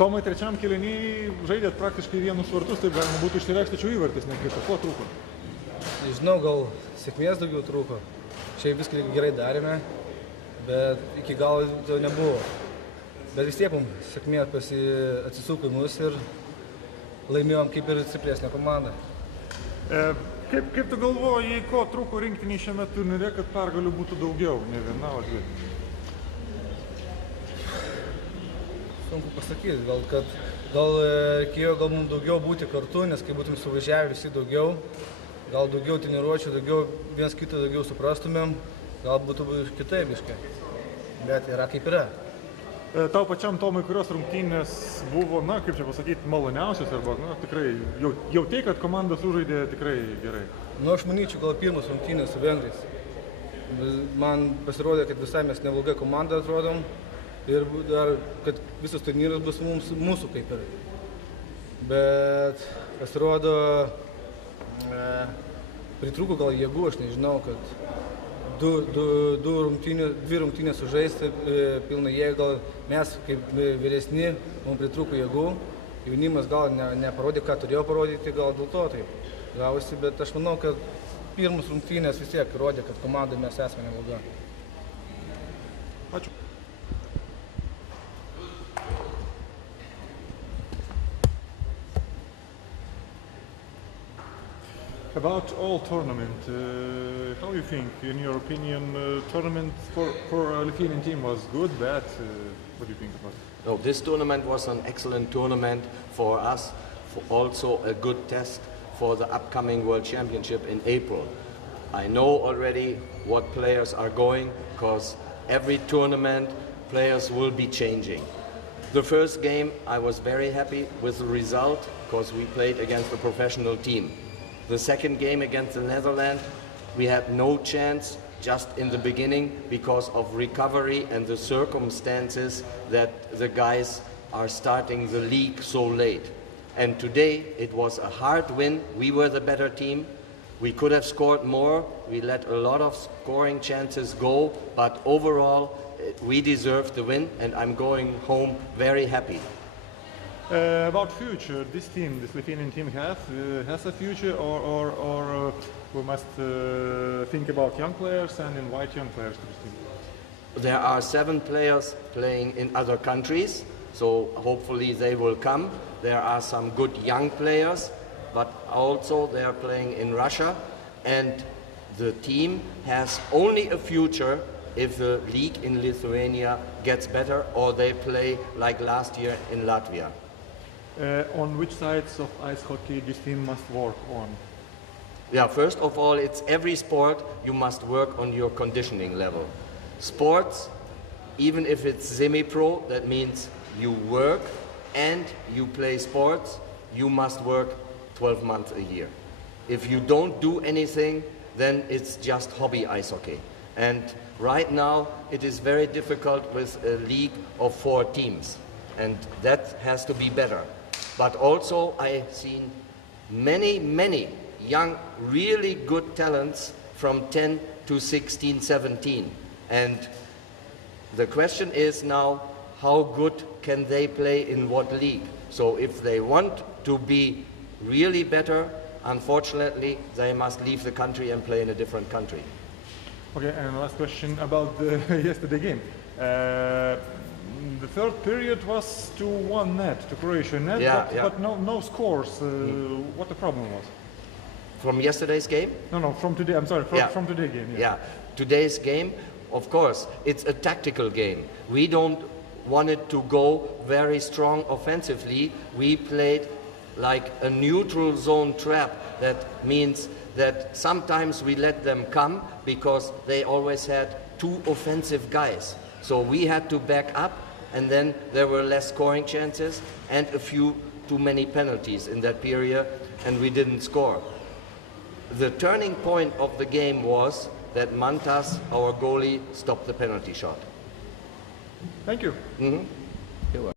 Tomai, trečiam kėlinį žaidėt praktiškai vienus vartus, taip galima būtų išsireikšti, tačiau įvartis nekrito. Ko trūko? Nežinau, gal sėkmės daugiau trūko. Šiaip viską gerai darėme, bet iki galo to nebuvo. Bet vis tiek mums sėkmė atsisuko į mus ir laimėjom kaip ir stipresnę komandą. Kaip tu galvoji, ko trūko rinktiniai šiame turnyre, kad pergalių būtų daugiau, ne viena, o dvi? Sunku pasakyti, gal reikėjo mums daugiau būti kartu, nes kai būtum suvažiavę visi daugiau, gal daugiau treniruočių, daugiau vienas kitą daugiau suprastumėm, gal būtų kitaip biškai, bet yra kaip yra. Tau pačiam, Tomai, kurios rungtynės buvo, na, kaip čia pasakyti, maloniausios arba, na, tikrai jautei, kad komanda sužaidė tikrai gerai? Nu, aš manyčiau, gal pirmas rungtynės su vengrais. Man pasirodė, kad visai mes neblogai komandą atrodom ir dar, kad visas turnyras bus mūsų kaip ir. Bet pasirodo, pritrūko gal jėgų, aš nežinau, kad dvi rungtynės sužaisti pilną jėgą, gal mes kaip vyresni, mums pritrūko jėgų, jaunimas gal neparodė, ką turėjo parodyti, gal dėl to taip gavosi, bet aš manau, kad pirmus rungtynės vis tiek rodė, kad komandai mes esame nebloga. Ačiū. About all tournament, how you think, in your opinion, tournament for Lithuanian team was good, bad? What do you think about it? No, this tournament was an excellent tournament for us, also a good test for the upcoming World Championship in April. I know already what players are going, because every tournament players will be changing. The first game I was very happy with the result, because we played against a professional team. The second game against the Netherlands, we had no chance just in the beginning because of recovery and the circumstances that the guys are starting the league so late. And today it was a hard win. We were the better team. We could have scored more. We let a lot of scoring chances go, but overall we deserved the win, and I'm going home very happy. About future, this Lithuanian team has a future, or we must think about young players and invite young players to this team? There are 7 players playing in other countries, so hopefully they will come. There are some good young players, but also they are playing in Russia, and the team has only a future if the league in Lithuania gets better or they play like last year in Latvia. On which sides of ice hockey this team must work on? Yeah, first of all, it's every sport you must work on your conditioning level. Sports, even if it's semi-pro, that means you work and you play sports, you must work 12 months a year. If you don't do anything, then it's just hobby ice hockey. And right now it is very difficult with a league of 4 teams, and that has to be better. But also I've seen many young, really good talents from 10 to 16, 17. And the question is now, how good can they play in what league? So if they want to be really better, unfortunately, they must leave the country and play in a different country. Okay, and last question about the yesterday game. The third period was 2-1 net to Croatia net, but no scores. What the problem was? From yesterday's game? No, from today. I'm sorry, from today's game. Yeah, today's game, of course, it's a tactical game. We don't want it to go very strong offensively. We played like a neutral zone trap. That means that sometimes we let them come because they always had 2 offensive guys. So we had to back up, and then there were less scoring chances and a few too many penalties in that period, and we didn't score. The turning point of the game was that Mantas, our goalie, stopped the penalty shot. Thank you. Mm-hmm.